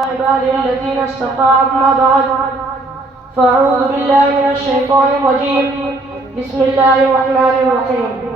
عبادي الذين اصطفى أما بعد فأعوذ بالله من الشيطان الرجيم بسم الله الرحمن الرحيم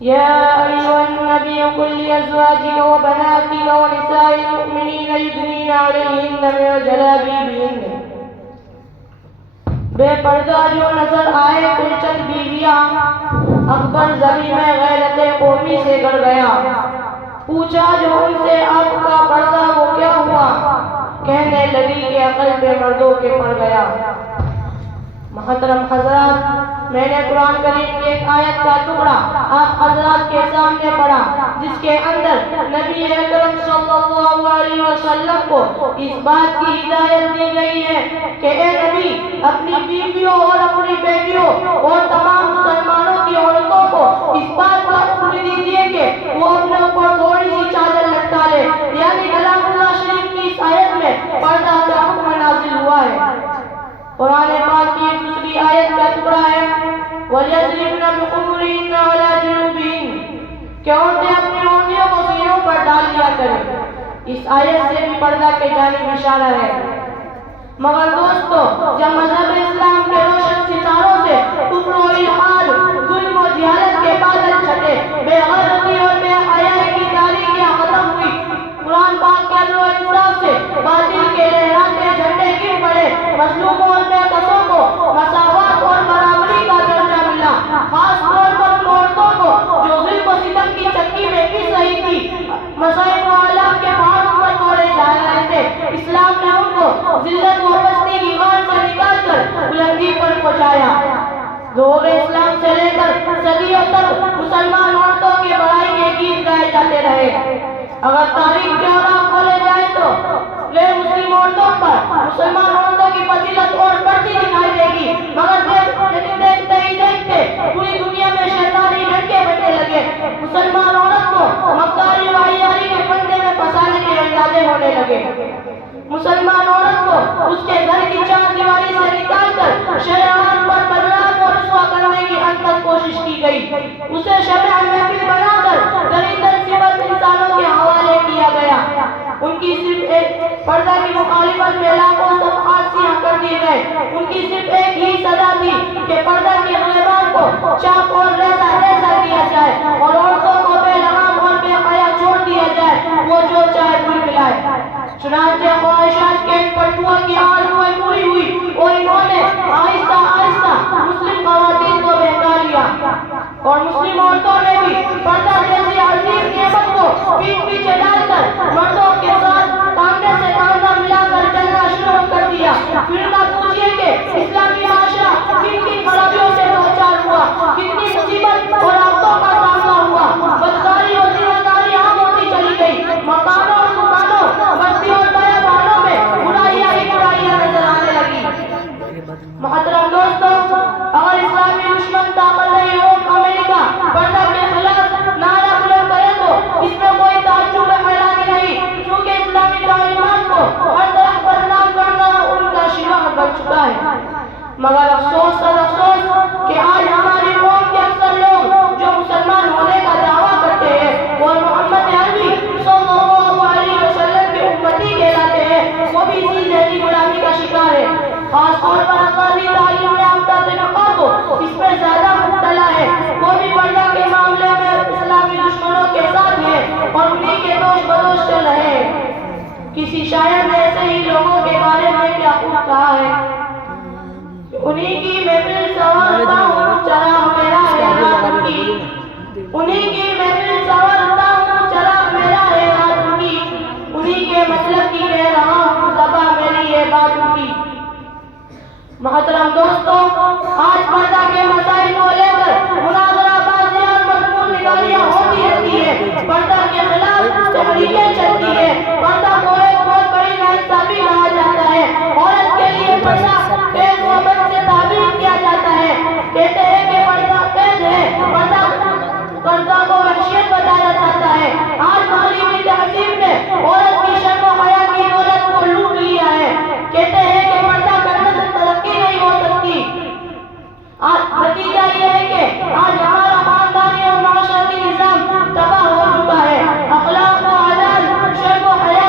يا أيها النبي قل لأزواجك وبناتك ونساء المؤمنين يدنين عليهن من جلابيبهن بے پردہ جو نظر آئے کل چند بیویاں اکبر زمین میں غیرت قومی سے گڑ گیا پوچھا جو ان سے آپ کا پردہ وہ کیا ہوا کہنے لگی کہ عقل پہ مردوں کے پڑ گیا محترم حضرات میں نے قرآن کریم کی ایک آیت کا ٹکڑا آپ حضرات کے سامنے پڑھا جس کے اندر نبی اکرم صلی اللہ علیہ وسلم کو اس بات کی ہدایت دی گئی ہے کہ اے نبی اپنی بیویوں اور اپنی بیٹیوں اور تمام مسلمانوں کی عورتوں کو اس بات کا حکم دیجیے کہ وہ اپنے اوپر تھوڑی سی چادر لٹکا لے یعنی کلام اللہ شریف کی اس آیت میں پردہ کا حکم نازل ہوا ہے قرآن پاک کی دوسری آیت کا ٹکڑا ہے وَلْيَضْرِبْنَ بِخُمُرِهِنَّ عَلَى جُنُوبِهِنَّ کہ عورتیں اپنی اونگلیوں کو سینوں پر ڈال لیا کریں اس آیت سے بھی پردہ کے جانب اشارہ ہے مگر دوستو جب مذہب اسلام کے روشن ستاروں سے کفر و الحاد ظلم و جہالت کے بادل چھٹے بے غیرتی اور بے حیائی کی تاریخیاں ختم ہوئی قرآن پاک کے عدل و انصاف سے باطل کے لہراتے جھنڈے گر پڑے مظلوموں اور بے قصوں کو مساوات اور برابری کا درجہ ملا خاص طور پر عورتوں کو جو ظلم و ستم کی چکی میں پس رہی تھی مصائب و آلام کے پہاڑوں پر توڑے جا رہے تھے اسلام نے ان کو ذلت و پستی کی غار سے نکال کر بلندی پر پہنچایا دور اسلام سے لے کر صدیوں تک مسلمان عورتوں کی بڑائی کے گیت گائے جاتے رہے اگر تاریخ کے اوراق کھولے جائے تو غیر مسلم عورتوں پر مسلمان عورتوں کی فضیلت اور بڑھتی دکھائی دے گی مگر دیکھتے ہی دیکھتے پوری دنیا میں شیطانی ڈنکے بجنے لگے مسلمان عورت کو مکاری و عیاری کے پردے میں پھنسانے کے اندازے ہونے لگے مسلمان عورت کو اس کے گھر کی چار دیواری سے نکال کر شرعان پر بدنام اور رسوا کرنے کی انتھک کوشش کی گئی اسے شمع محفل بنا کر دریندر صفت انسانوں کے حوالے کیا گیا ان کی صرف ایک پردہ کی مخالفت میں لاکھوں صفحات سیاہ کر دیے گئے ان کی صرف ایک ہی سزا تھی کہ پردہ کے غیبان کو چاک اور ریزہ کیا جائے اور عورتوں کو بے لگام اور بے حیا چھوڑ دیا جائے وہ جو چاہے پھر ملائے چنانچہ خواہشات کے پٹوا کی آرزوئیں پوری ہوئی اور انہوں نے آہستہ آہستہ مسلم خواتین کو بہکا لیا اور مسلم عورتوں نے بھی پردہ جیسی عظیم نعمت کو پیٹ پیچھے ڈال کر مردوں کے ساتھ کاندھے سے کاندھا ملا کر چلنا شروع کر دیا پھر نہ پوچھئے کہ اسلامی معاشرہ کن کن خرابیوں سے دوچار ہوا کتنی مصیبت اور آفتوں کا سامنا ہوا بدکاری اور زناکاری عام ہوتی چلی گئی مکانوں اور دکانوں بستیوں اور بیابانوں میں برائیاں ہی برائیاں نظر آنے لگی محترم دوستوں اگر اسلامی دشمن طاقت یورپ امریکہ پردہ کے خلاف نعرہ بلند کرے تو اس میں کوئی تعجب حیرانی نہیں کیونکہ اسلامی تعلیمات کو ہر طرح بدنام کرنا ان کا شیوہ بن چکا ہے مگر افسوس اور افسوس کہ آج ہماری قوم کے اکثر لوگ جو مسلمان ہونے کا دعویٰ کرتے ہیں اور محمد عربی صلی اللہ علیہ وسلم کے امتی کہلاتے ہیں وہ بھی اسی ذہنی غلامی کا شکار ہے خاص طور پر اقلیتی تعلیم یافتہ طبقہ کو اس میں زیادہ مبتلا ہے وہ بھی پردہ کے معاملے میں اسلامی دشمنوں کے ساتھ ہے اور انہی کے دوش بدوش چل رہے ہیں کسی شاعر نے ایسے ہی لوگوں کے بارے میں کیا خوب کہا ہے انہی کی محفل سوارتا ہوں چراغ میرا ہے رات ان کی انہی کی محفل سوارتا ہوں چراغ میرا ہے رات ان کی انہی کے مطلب کی کہہ رہا ہوں زباں میری ہے بات ان کی محترم دوستوں آج پردہ کے مسائل کو لے کر مناظرہ بازیاں اور مضمون نگاریاں ہوتی رہتی ہے پردہ کے خلاف تحریکیں چلتی ہے پردہ کو ایک بہت بڑی ناانصافی کہا جاتا ہے عورت کے لیے پردہ قید و بند سے تعبیر کیا جاتا ہے کہتے ہیں کہ پردہ قید ہے پردہ کو وحشیت بتایا جاتا ہے آج مغربی تہذیب نے عورت کی شرم و حیا کی دولت کو لوٹ لیا ہے کہتے ہیں کہ پردہ کرنے سے ترقی نہیں ہو سکتی نتیجہ یہ ہے کہ آج ہمارا خاندانی اور معاشرتی نظام تباہ ہو چکا ہے اخلاق و عادات شرم و حیا